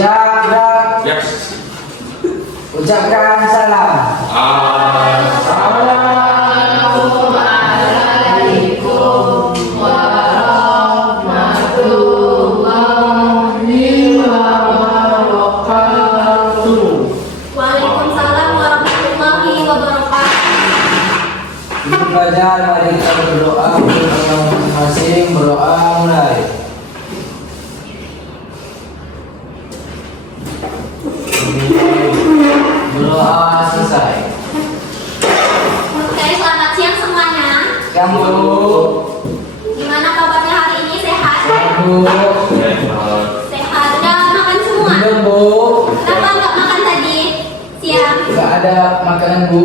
Siap. Yes. Ucapkan salam. Assalamualaikum warahmatullahi wabarakatuh. Waalaikumsalam warahmatullahi wabarakatuh. Untuk belajar, mari kita berdoa untuk masing-masing. Berdoa mulai. Berdoa selesai. Oke, selamat siang semuanya. Kamu Gimana kabarnya hari ini? Sehat? Bu, Sehat. Udah makan semua? belum Bu, Kenapa nggak makan tadi siang? nggak ada makanan Bu.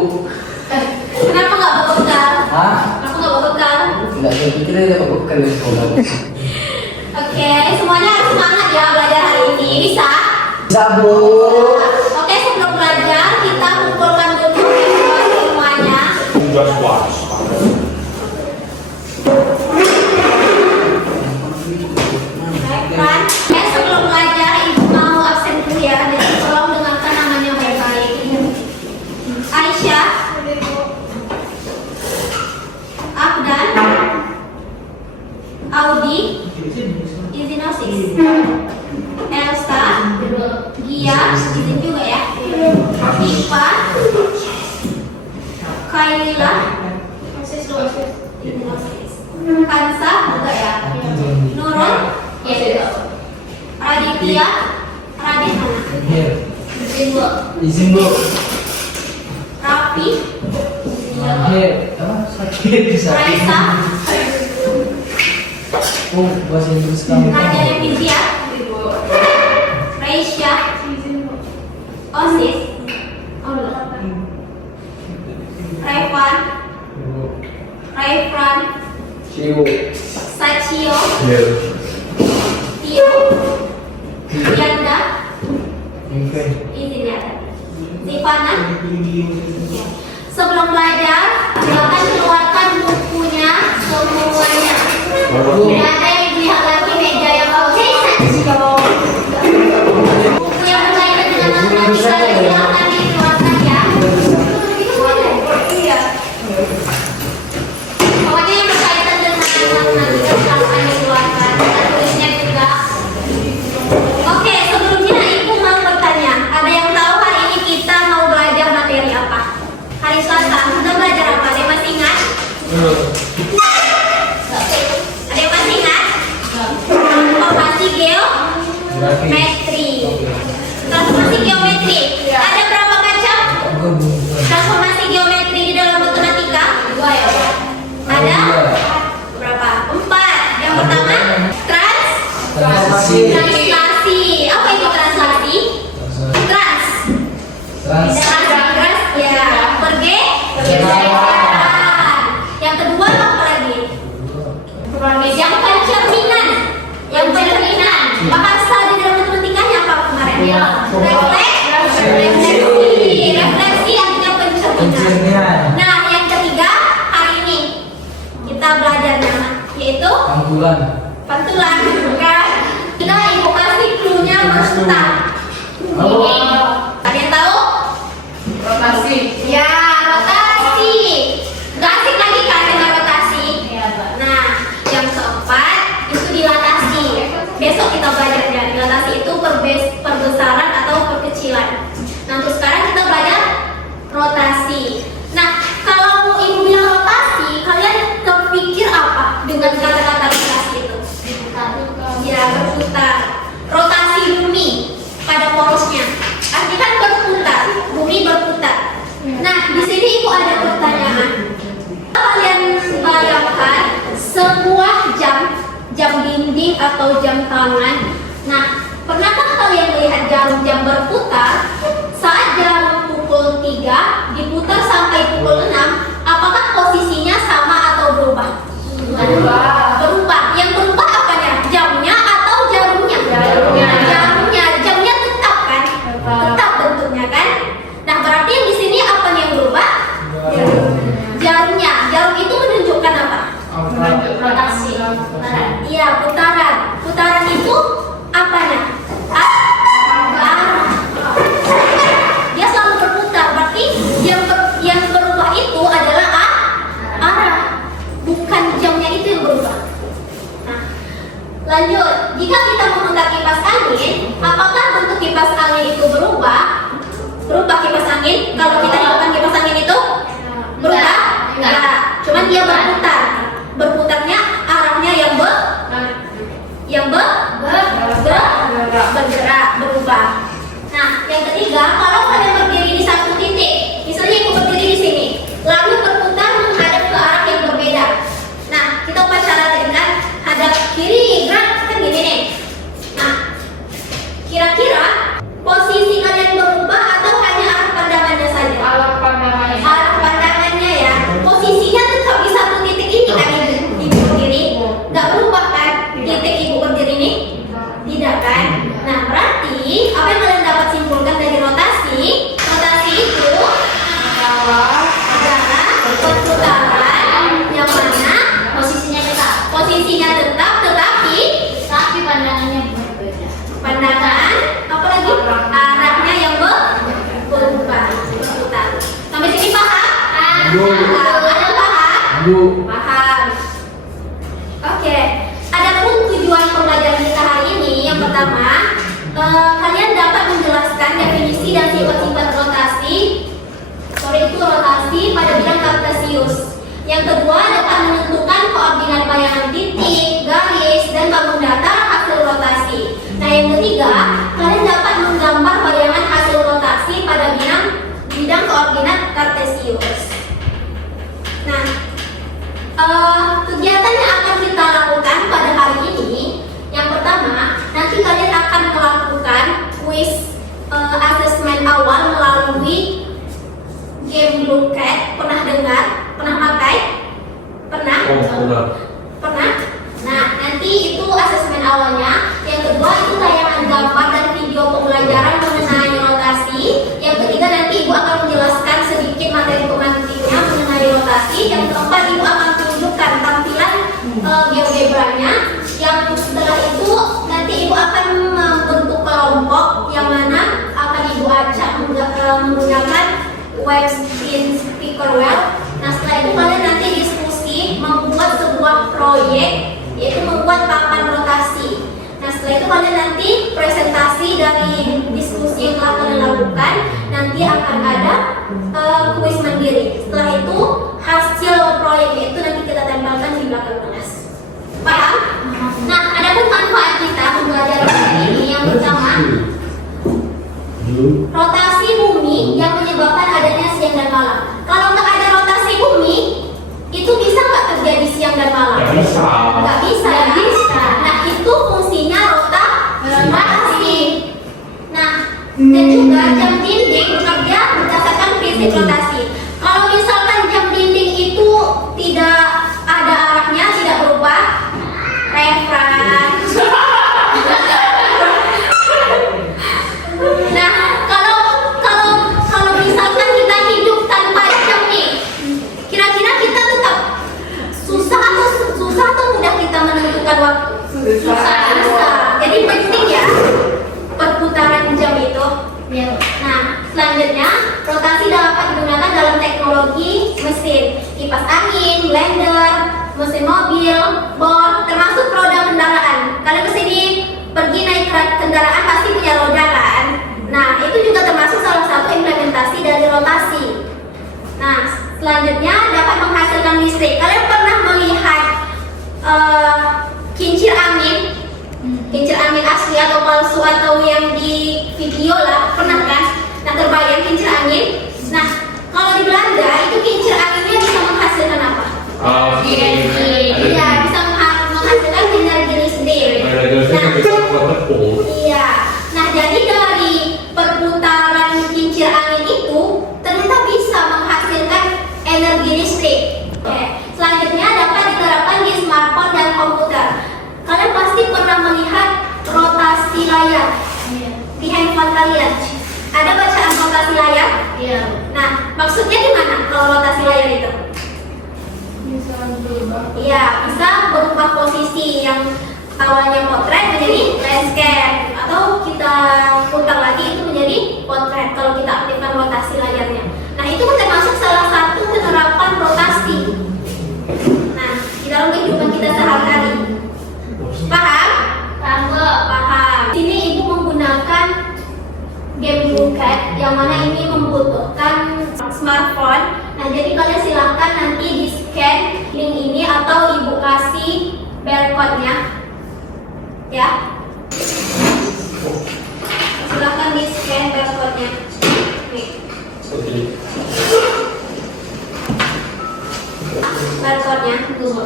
Kenapa nggak bawa bekal? Hah? Kenapa nggak bawa bekal? Nggak, saya pikir ada bekal di sekolah. Oke, semuanya harus semangat ya belajar hari ini. Bisa? Bisa Bu. Oke, sebelum belajar kita kumpulkan dulu semuanya. Tugas was. Kan? Sebelum belajar ibu mau absen dulu ya. Jadi tolong dengarkan namanya baik-baik. Aisyah, Afdan, Audi, izin OSIS, Elsa, Gia, izin juga ya. Iva, Kailila, OSIS dulu, izin OSIS. Kansa juga ya. Nurul, ya. Raditya, Radit mana? Izin Bu. Izin Bu. Raffi, Lahir. Apa? Sakit bisa. Raisa, Oh, bahasa Inggris kamu. Nadia Devizia, Raisya, Osis, Raivan, Raifran, Ciu. Sachio, Tio, Yanda, Mungkin. izin ya tadi. Zivana. Sebelum belajar, silakan keluarkan bukunya semuanya. Tidak ada yang dilihat lagi meja yang oke, Sachio. Buku yang berkaitan dengan matematika silakan dikeluarkan ya. Iya. Pokoknya yang berkaitan dengan matematika silakan dikeluarkan. Dan tulisnya juga. Oke, sebelumnya ibu mau bertanya. Ada yang tahu hari ini kita mau belajar materi apa? Hari Selasa, kita belajar apa? Ada yang masih ingat? Ada yang masih ingat? Transformasi geometri. Transformasi geometri. Ada berapa macam transformasi geometri di dalam matematika? Dua ya. Ada berapa? 4. Yang pertama, Translasi. translasi. Apa itu translasi? Trans. Trans ya. Pergeseran. Yang kedua apa lagi? Yang pencerminan. Yang pencerminan. Bahasa di dalam matematikanya apa kemarin? Refleksi. Refleksi artinya pencerminan. Pencernian. Nah, yang ketiga hari ini kita belajarnya yaitu Pantulan. pantulan. Kan? Kita ibu kasih clue-nya berputar. Ada yang tahu? Rotasi. Ya, rotasi. Gak asik lagi kan dengan rotasi. Nah, yang keempat itu dilatasi. Besok kita belajarnya. Dilatasi itu perbesaran atau perkecilan. Nah, untuk sekarang kita belajar rotasi. Nah, kalau ibu bilang rotasi, kalian terpikir apa dengan kata-kata rotasi itu? Ya, berputar. Rotasi bumi pada porosnya. Artinya kan berputar, bumi berputar. Nah, di sini ibu ada pertanyaan. Kalian bayangkan sebuah jam dinding atau jam tangan. Nah, pernahkah kalian melihat jarum jam berputar? Saat jarum pukul 3 diputar sampai pukul 6, apakah posisinya sama atau berubah? Berubah. Yang berubah apanya? Jamnya atau jarumnya? Jarumnya. Jamnya tetap kan? Tetap bentuknya kan? Nah, berarti yang di sini apa yang berubah? Jarumnya. Jarum itu menunjukkan apa? Rotasi. Iya, putaran. Putaran itu apanya? Lanjut, jika kita memutar kipas angin, apakah bentuk kipas angin itu berubah? Berubah kipas angin? Kalau kita hidupkan kipas angin itu berubah? Enggak. Cuman dia berputar. Berputarnya arahnya bergerak, berubah. Nah, yang ketiga, kalau kalian berdiri di satu titik, misalnya aku berdiri di sini, lalu berputar menghadap ke arah yang berbeda. Nah, kita ubah cara dengan hadap kiri, gerak kan gini nih. Nah, kira-kira posisi kalian berubah atau hanya arah pandangannya saja? Arah pandangannya. Arah pandangannya ya. Posisinya tetap di satu titik ini kan ibu berdiri, nggak berubah kan? Titik ibu berdiri ini tidak kan? Nah, berarti apa yang kalian dapat simpulkan dari rotasi? Rotasi itu adalah perputaran yang mana Posisinya tetap. posisinya tetap tetapi Tapi pandangannya berbeda. pandangan apalagi arahnya yang berubah berputar. Sampai sini paham? Ada paham? Bu. Paham. Oke. Adapun tujuan pembelajaran kita hari ini yang pertama, kalian dapat menjelaskan definisi dan sifat-sifat rotasi. Itu rotasi pada bidang kartesius. Yang kedua, dapat menentukan koordinat bayangan titik, garis, dan bangun datar hasil rotasi. Nah, yang ketiga, kalian dapat menggambar bayangan hasil rotasi pada bidang koordinat kartesius. Nah, kegiatan yang akan kita lakukan pada hari ini, yang pertama, nanti kalian akan melakukan kuis asesmen awal melalui game Blue Cat. Pernah dengar? Pernah pakai? Pernah? Pernah? Nah, nanti itu asesmen awalnya. Yang kedua itu tayangan gambar dan video pembelajaran mengenai rotasi. Yang ketiga nanti ibu akan menjelaskan sedikit materi pematiknya mengenai rotasi. Yang keempat ibu akan tunjukkan tampilan GeoGebra-nya. Yang setelah itu nanti ibu akan membentuk kelompok yang mana akan ibu acak menggunakan web screen speaker web. Nah, setelah itu kalian nanti diskusi membuat sebuah proyek, yaitu membuat papan rotasi. Nah, setelah itu kalian nanti presentasi dari diskusi yang telah kalian lakukan. Nanti akan ada kuis mandiri. Setelah itu hasil proyek itu nanti kita tempelkan di belakang kelas. Paham? Nah, ada pun manfaat kita mempelajari hari ini. Yang pertama, rotasi bumi yang menyebabkan adanya siang dan malam. Kalau nggak ada rotasi bumi, itu bisa nggak terjadi siang dan malam? Nggak bisa. Nggak bisa ya? Nah, itu fungsinya rotasi. Nah, dan juga jam dinding bekerja berdasarkan prinsip rotasi. Kalau misalkan jam dinding itu tidak ada arahnya, tidak berubah, referensi. Nah, kalau misalkan kita hidup tanpa jam nih, kira-kira kita tetap susah atau mudah kita menentukan waktu? Susah. Jadi penting ya perputaran jam itu. Nah, selanjutnya rotasi dapat digunakan dalam teknologi mesin, kipas angin, blender, mesin mobil, bor, termasuk roda kendaraan. Kalian kesini pergi naik kendaraan pasti punya roda kan? Nah, itu juga termasuk salah satu implementasi dari rotasi. Nah, selanjutnya dapat menghasilkan listrik. Kalian pernah melihat kincir angin? Kincir angin asli atau palsu atau yang di video lah, pernah kan? Nah, terbayang kincir angin? Nah, kalau di Belanda itu kincir anginnya bisa menghasilkan apa? Iya, bisa menghasilkan energi listrik. Iya. Nah, jadi dari perputaran kincir angin itu ternyata bisa menghasilkan energi listrik. Oke. Selanjutnya dapat diterapkan di smartphone dan komputer. Kalian pasti pernah melihat rotasi layar di handphone kalian. Ada bacaan rotasi layar? Iya. Nah, maksudnya gimana kalau rotasi layar itu? Iya, bisa berubah posisi yang awalnya potret menjadi landscape, atau kita putar lagi itu menjadi potret kalau kita aktifkan rotasi layarnya. Nah, itu termasuk salah satu penerapan rotasi. Nah, di dalam kehidupan kita sehari-hari. Paham? yang mana ini membutuhkan smartphone. Nah, jadi kalian silahkan nanti di scan link ini atau ibu kasih barcode-nya, ya. Silahkan di scan barcode-nya. Nih. Barcode-nya tunggu.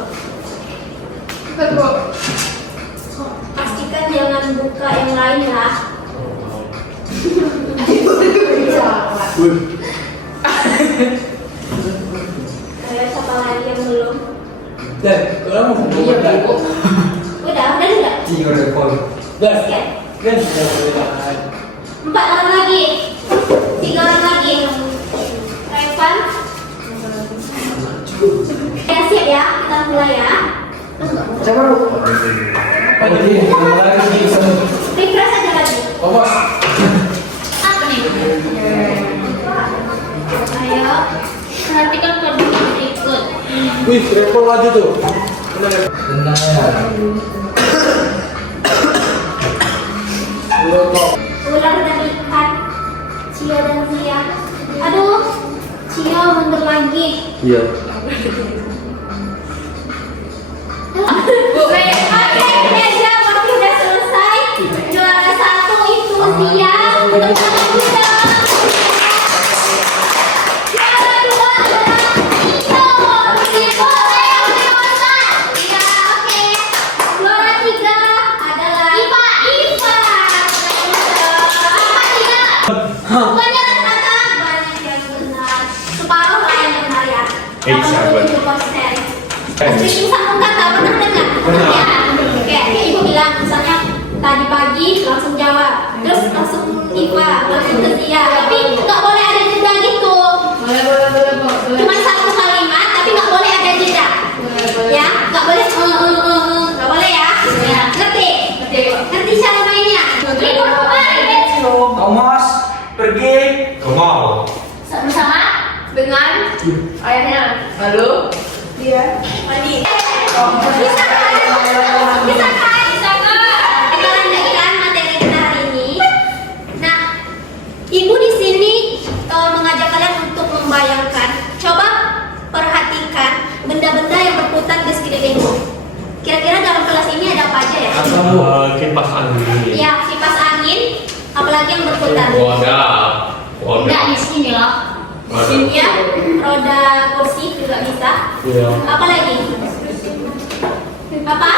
Pastikan jangan buka yang lain ya. Ayo, siapa lagi yang belum? Dan kalau mau Iya, Bu. Udah enggak? Iya, udah call. Dan Scan. kan sudah boleh makan. 4 orang lagi. 3 orang lagi. Revan. Ya, siap ya, kita mulai ya. Siapa lu? Apa jadi? Mau lagi sama. Refresh aja lagi. Oh, bos. Apa nih? Ayo. Perhatikan kode berikut. Wih, repot maju tuh. Tenang ya. Udah kok. Ulang tadi kan. Cio dan Cia. Aduh. Cio mundur lagi. Iya. Oke, Reza waktu udah selesai. Juara 1 itu Cia. Untuk tangan kita. Juara 2 adalah Cio. Boleh yang dewasa. Iya, oke. Juara 3 adalah Iva. Apa tidak? Semuanya rata-rata banyak yang benar. Separuh lah yang benar ya. 87%. Sering sambungkan tak pernah dengar? Ya. Kayak ibu bilang misalnya tadi pagi langsung jawab, terus langsung Iva, langsung ke Tia. Tapi nggak boleh ada jeda gitu. Boleh. Cuma satu kalimat, tapi nggak boleh ada jeda. Ya, nggak boleh nggak boleh ya. Ya. Ngerti? Ngerti cara mainnya? Ibu kemarin Thomas pergi. Kau mau? Sama-sama dengan ayahnya. Halo? Iya. Mandi. Bisa kan? Bisa kan? Bisa kan? Kita lanjutkan materi kita hari ini. Nah, ibu di sini mengajak kalian untuk membayangkan. Coba perhatikan benda-benda yang berputar di sekelilingmu. Kira-kira dalam kelas ini ada apa aja ya? Kipas angin. Ya, kipas angin. Apalagi yang berputar. Enggak di sini loh. Mesinnya, roda kursi juga bisa. Iya. Apa lagi? Apa?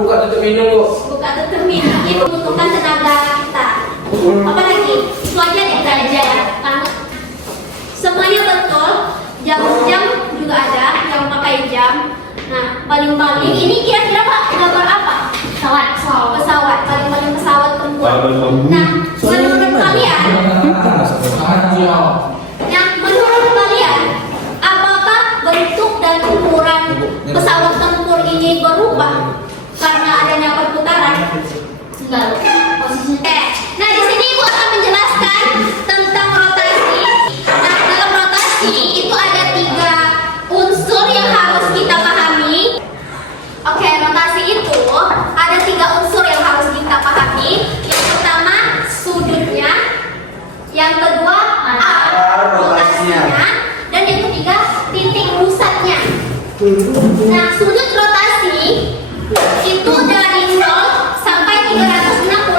Buka tutup minum, Bu. Buka tutup minum. Itu membutuhkan tenaga kita. Apa lagi? Itu aja deh aja ya. Karena semuanya betul. Jam-jam juga ada yang pakai jam. Nah, paling-paling ini kira-kira Pak gambar apa? Pesawat. Paling-paling pesawat tempur. Nah, menurut kalian, apakah bentuk dan ukuran pesawat tempur ini berubah karena adanya perputaran? Enggak. Posisinya. Nah, di sini Ibu akan menjelaskan tentang rotasi. Nah, dalam rotasi itu ada 3 unsur yang harus kita pahami. Oke, rotasi itu ada 3 unsur yang harus kita pahami. Yang pertama, sudutnya. Yang kedua, arah rotasinya. Dan yang ketiga, titik pusatnya. Nah, sudut rotasi itu dari 0 sampai 360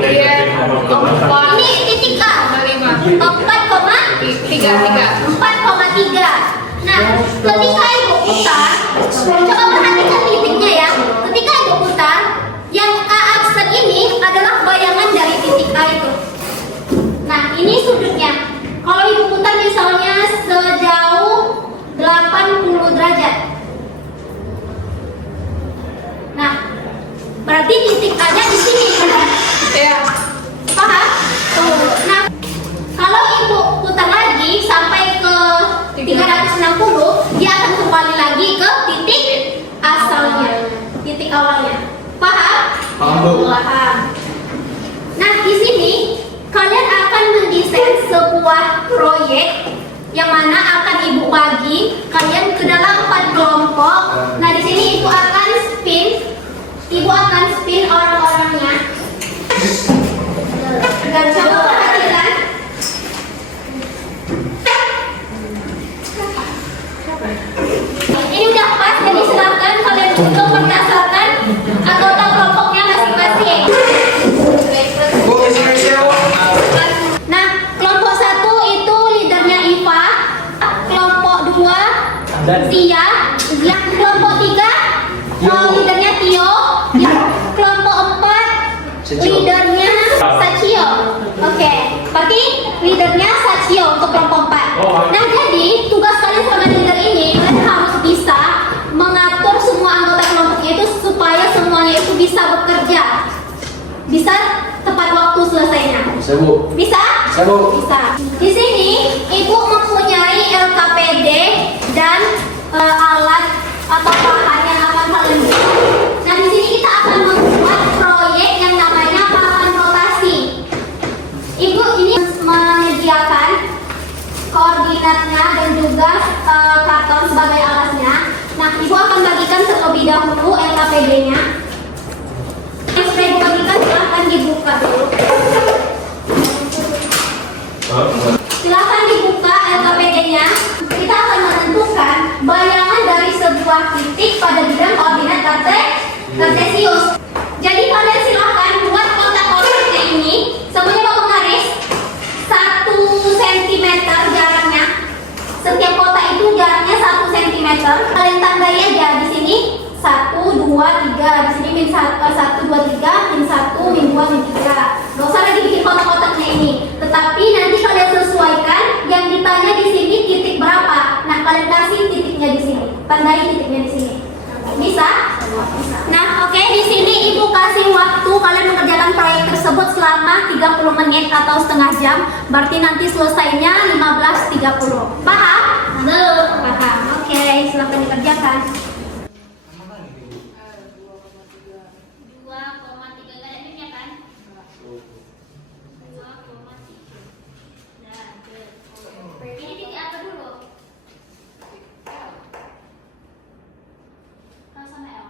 Ini titik A. 4,3. Nah, ketika ibu putar, coba perhatikan titiknya ya. Ketika ibu putar, yang A aksen ini adalah bayangan dari titik A itu. Nah, ini sudutnya. Kalau ibu putar misalnya sejauh 80 derajat. Nah, berarti titik A-nya di sini. Iya. Paham? Nah, kalau ibu putar lagi sampai ke 360, dia akan kembali lagi ke titik asalnya, titik awalnya. Paham? Paham, Bu. Paham. Nah, di sini kalian akan mendesain sebuah proyek yang mana akan ibu bagi kalian ke dalam 4 kelompok. Nah, di sini ibu akan spin orang-orangnya. Dan coba perhatikan. Ini udah pas, jadi silakan kalian untuk berdasarkan anggota kelompoknya masing-masing. Nah, kelompok 1 itu leadernya Iva, kelompok 2 Tia, yang kelompok 3 leadernya Tio, yang kelompok 4 leadernya Sachio. Oke, berarti leadernya Sachio untuk kelompok 4. Nah, jadi tugas kalian sama leader ini, kalian harus bisa mengatur semua anggota kelompoknya itu supaya semuanya itu bisa bekerja, bisa tepat waktu selesainya. Bisa, Bu. Bisa? Bisa, Bu. Bisa. Di sini ibu mempunyai LKPD dan alat atau bahan yang akan kalian buat. Nah, di sini kita akan membuat proyek yang namanya papan rotasi. Ibu ini menyediakan koordinatnya dan juga karton sebagai alasnya. Nah, ibu akan bagikan terlebih dahulu LKPD-nya. Yang sudah ibu bagikan silahkan dibuka dulu. Silahkan dibuka LKPD-nya. Kita akan menentukan bayangan dari sebuah titik pada bidang koordinat kartesius. Jadi kalian silahkan buat kotak-kotaknya ini. Semuanya mau menggaris 1 cm jaraknya. Setiap kotak itu jaraknya 1 cm. Kalian tandai aja di sini 1, 2, 3. Di sini min 1, 2, 3, min 1, min 2, min 3. Gak usah lagi bikin kotak-kotaknya ini. Tetapi nanti kalian sesuaikan yang ditanya di sini titik berapa. Nah, kalian kasih titiknya di sini. Tandai titiknya di sini. Bisa? Nah, oke, di sini ibu kasih waktu kalian mengerjakan proyek tersebut selama 30 menit atau setengah jam. Berarti nanti selesainya 15.30. Paham? Paham. Oke, silahkan dikerjakan. 2,3 kalian ini kan? 2,3. Nah, ini titik apa dulu? Kalau sama L.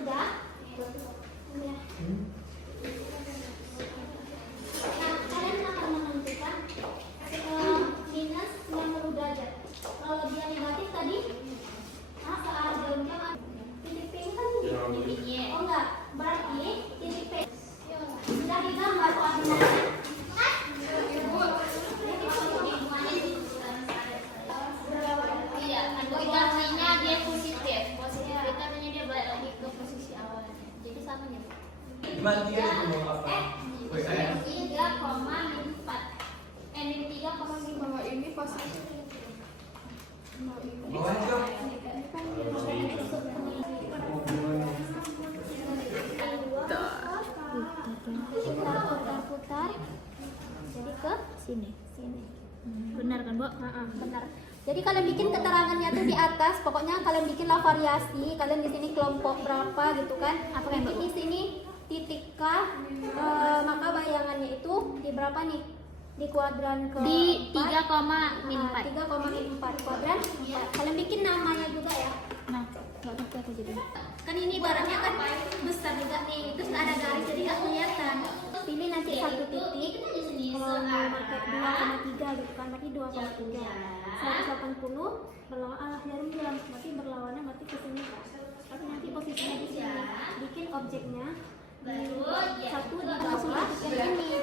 Udah? Udah. Nah, kalian akan menentukan minus 90 derajat. Kalau dia negatif tadi, searah jaumnya titik P kan titik Y. Oh enggak, berarti titik P sudah digambar koordinatnya. Iya, koordinatnya dia positif. Positif itu artinya dia balik lagi ke posisi awalnya. Jadi sama ya. Gimana dia itu mau apa? 3,4. Min 3,5 Ini pasti. Bawa aja. putar jadi ke sini benar kan Bu? Benar. Jadi kalian bikin keterangannya tuh di atas, pokoknya kalian bikinlah variasi, kalian di sini kelompok berapa gitu kan? Apa yang di sini titik K, maka bayangannya itu di berapa nih? Di kuadran ke Di 4. 3,4. 3,4 kuadran 4. Kalian bikin namanya juga ya. Nah, nggak ngerti aku jadi. Kan ini barangnya kan besar juga nih, terus ada garis jadi nggak kelihatan. Pilih nanti satu titik, kalau mau pakai 2,3 gitu kan, berarti 2,3. berlawan arah jarum jam. Berarti berlawanan berarti ke sini kan. Tapi nanti posisinya di sini. Bikin objeknya satu di bawah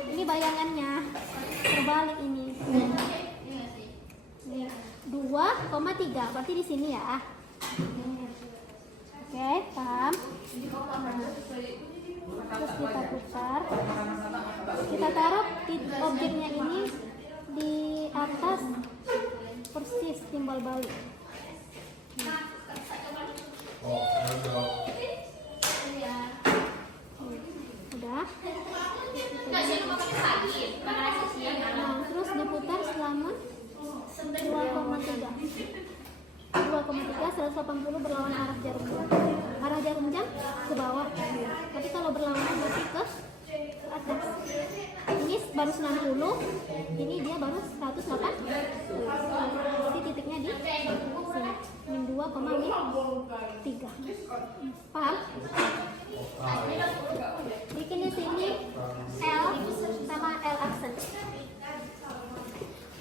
ini bayangannya terbalik ini. 2,3 berarti di sini ya. Oke, paham? Terus kita putar. Kita taruh objeknya ini di atas persis timbal balik. Udah. Nah, terus diputar selama 2,3 180 berlawan arah jarum jam. Arah jarum jam ke bawah. Tapi kalau berlawanan berarti ke atas. Ini baru 90, ini dia baru 180. Jadi titiknya di sini. Min 2, min 3. Paham? Bikin di sini L sama L aksen.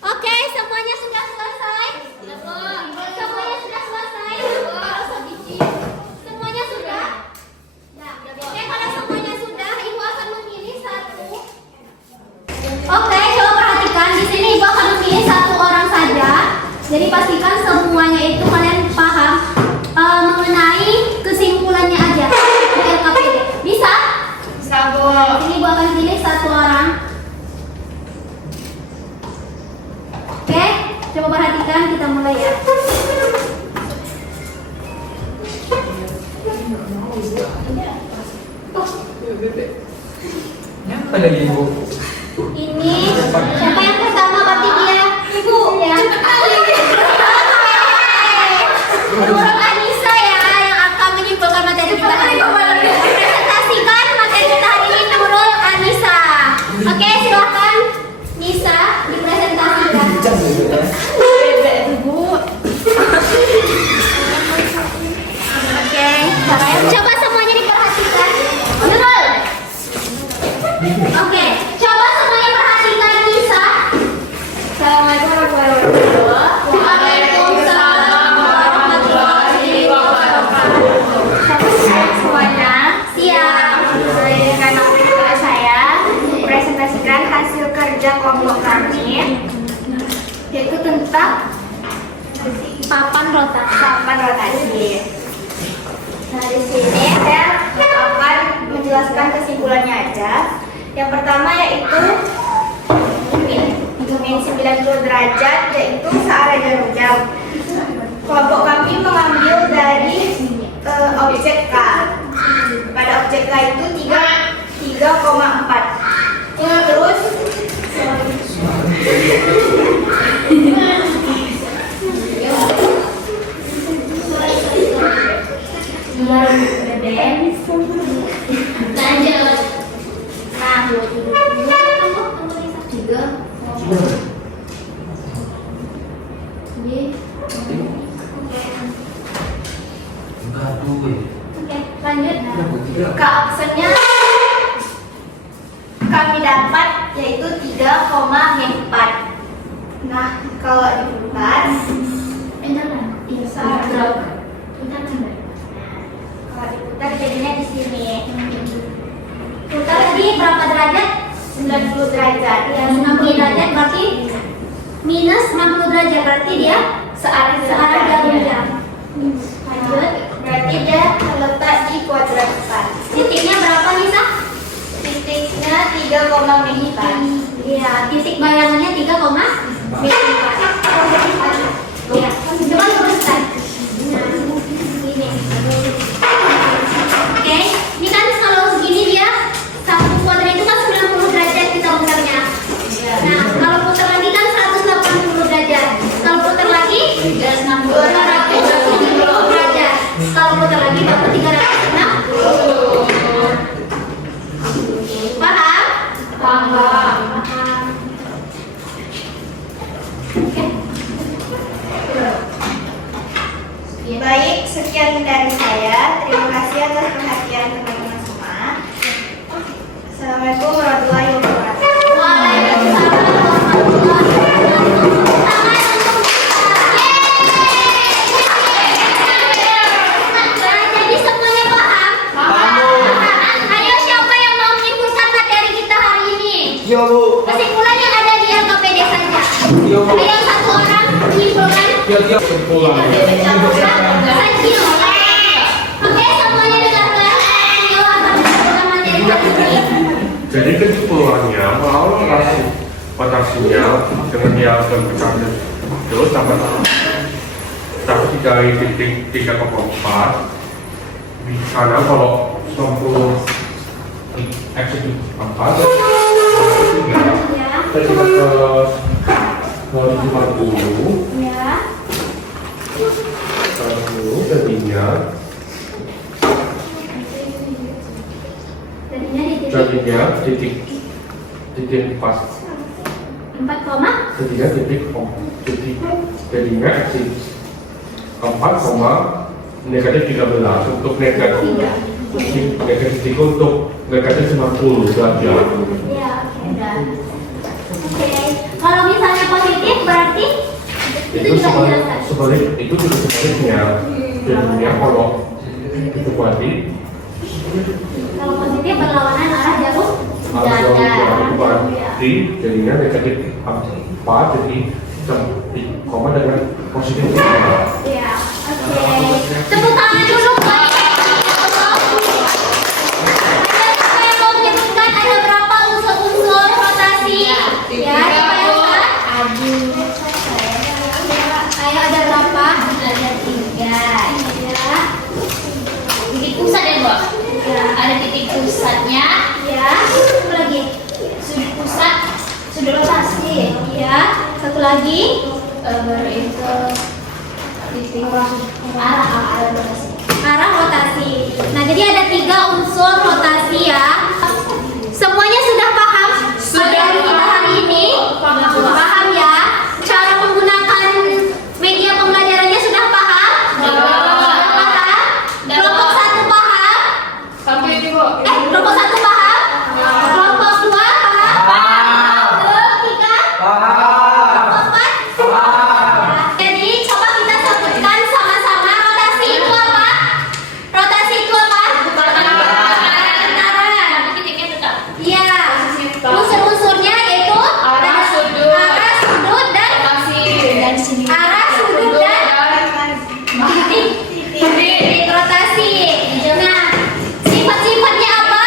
Oke, semuanya sudah selesai? Semuanya sudah selesai? Semuanya sudah? Oke, kalau semuanya sudah, Ibu akan memilih satu. Oke, coba perhatikan. Di sini Ibu akan memilih satu orang saja. Jadi pastikan semuanya itu kalian paham mengenai kesimpulannya aja. Bisa? Bisa, Bu. Ini Ibu akan pilih satu orang. Oke, coba perhatikan, kita mulai ya. Nyapa lagi Ibu? Ini siapa yang pertama berarti dia? Ibu ya. Menurut Anissa ya yang akan menyimpulkan materi kita hari ini. Presentasikan materi kita hari ini menurut Anissa. Oke, silakan Nisa dipresentasikan. Oke, coba semuanya diperhatikan. Nurul. Oke, coba semuanya perhatikan Nisa. Assalamualaikum warahmatullahi wabarakatuh. Waalaikumsalam warahmatullahi wabarakatuh. Semuanya siap. Saya presentasikan hasil kerja kelompok kami, yaitu tentang papan rotasi. Nah, di sini saya akan menjelaskan kesimpulannya aja. Yang pertama yaitu min 90 derajat, yaitu searah jarum jam. Kelompok kami mengambil dari objek K. Pada objek K itu 3,4. Terus lanjut. Nah, lanjut. K aksennya kami dapat yaitu 3,4. Nah, kalau diputar kalau diputar jadinya di sini. Putar tadi berapa derajat? 90 derajat. Ya, 90 derajat berarti minus 60 derajat, berarti dia searah jarum jam. Lanjut, berarti dia terletak di kuadran 4. Titiknya berapa, Nisa? Titiknya 3,4. Iya, titik bayangannya 3,4. Iya, coba luruskan. Nah, ini. Oke, ini kan kalau segini dia satu kuadran itu kan 90 derajat kita putarnya. Nah, kalau putar lagi kan 180 derajat. Kalau putar lagi 270 derajat. Kalau putar lagi dapat 360. Paham? Paham. Oke. Baik, sekian dari saya. Terima kasih atas perhatian teman-teman semua. Assalamualaikum warahmatullahi wabarakatuh. Waalaikumsalam warahmatullahi wabarakatuh. menyimpulkan Tiap-tiap kesimpulannya. Sajiu. Oke, semuanya dengarkan. Sajiu akan menyimpulkan materi hari ini. Jadi kesimpulannya kalau rotasinya dengan dia berpecah terus sampai dari titik 3,4 di sana kalau 90 x itu 4 Ya. terus kita ke 250 Ya. lalu jadinya titik pas 4 koma. jadinya jadinya x 4 koma negatif 13 untuk negatif 3 untuk negatif 90 derajat. Ya, oke, udah. Oke, kalau misalnya positif berarti itu juga dijelaskan. Itu juga sebaliknya. Jadinya kalau itu berarti Kalau positif berlawanan arah jarum berarti jadinya negatif 4 jadi koma dengan positif 3. Ya, oke. Tepuk tangan dulu buat saya mau menyebutkan ada berapa unsur-unsur rotasi? Ya, Ayo ada berapa? Ada 3. Ya, Titik pusat ya, Bu? ya, Ada titik pusatnya, ya. Satu lagi. sudut pusat, sudut rotasi. Ya, satu lagi. Baru itu titik arah rotasi. Arah rotasi. Nah, jadi ada 3 unsur rotasi ya. Semuanya sudah paham? Materi kita hari ini? Paham ya? Cara menggunakan media pembelajarannya sudah paham? Sudah paham? Kelompok 1 paham? Kelompok 1 paham? Kelompok 2 paham? Kelompok 3? Kelompok 4? Jadi coba kita sebutkan sama-sama rotasi itu apa? Rotasi itu apa? Putaran. Titiknya tetap. Iya. Unsur-unsurnya yaitu Arah, sudut, dan dan sini. arah sudut dan titik rotasi. Nah, sifat-sifatnya apa?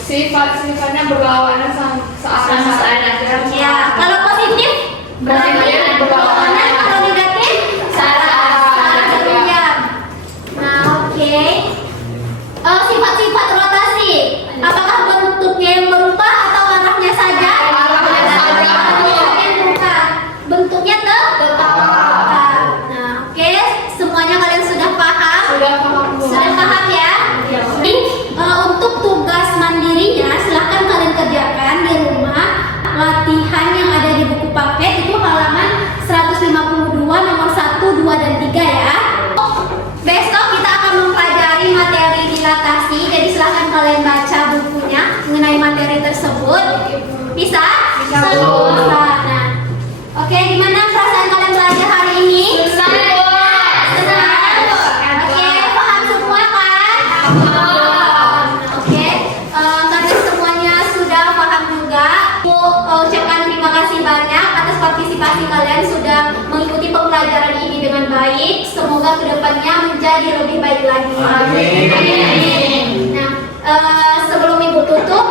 Sifat-sifatnya berlawanan Sama searah. Ya, kalau positif berarti berlawanan, kalau negatif searah juga. Nah, oke. Sifat-sifat rotasi. Apakah bentuknya yang berubah atau arahnya saja? Arahnya saja. Arahnya yang berubah. Bentuknya tetap. Nah, oke. Semuanya kalian sudah paham? Sudah paham, Bu? Sudah paham ya? Jadi untuk tugas mandirinya silahkan kalian kerjakan di rumah. Latihan yang ada di buku paket itu halaman 152 nomor 1, 2, dan 3 ya. Besok kita akan mempelajari materi dilatasi. Jadi silahkan kalian baca bukunya mengenai materi tersebut. Bisa? Bisa. Bisa. Nah, oke, gimana perasaan kalian belajar hari ini? Senang. Senang. Oke, paham semua kan? Oke, karena semuanya sudah paham juga, aku ucapkan terima kasih banyak atas partisipasi kalian sudah mengikuti pembelajaran ini dengan baik. Semoga kedepannya menjadi lebih baik lagi. Amin. Nah, sebelum ibu tutup,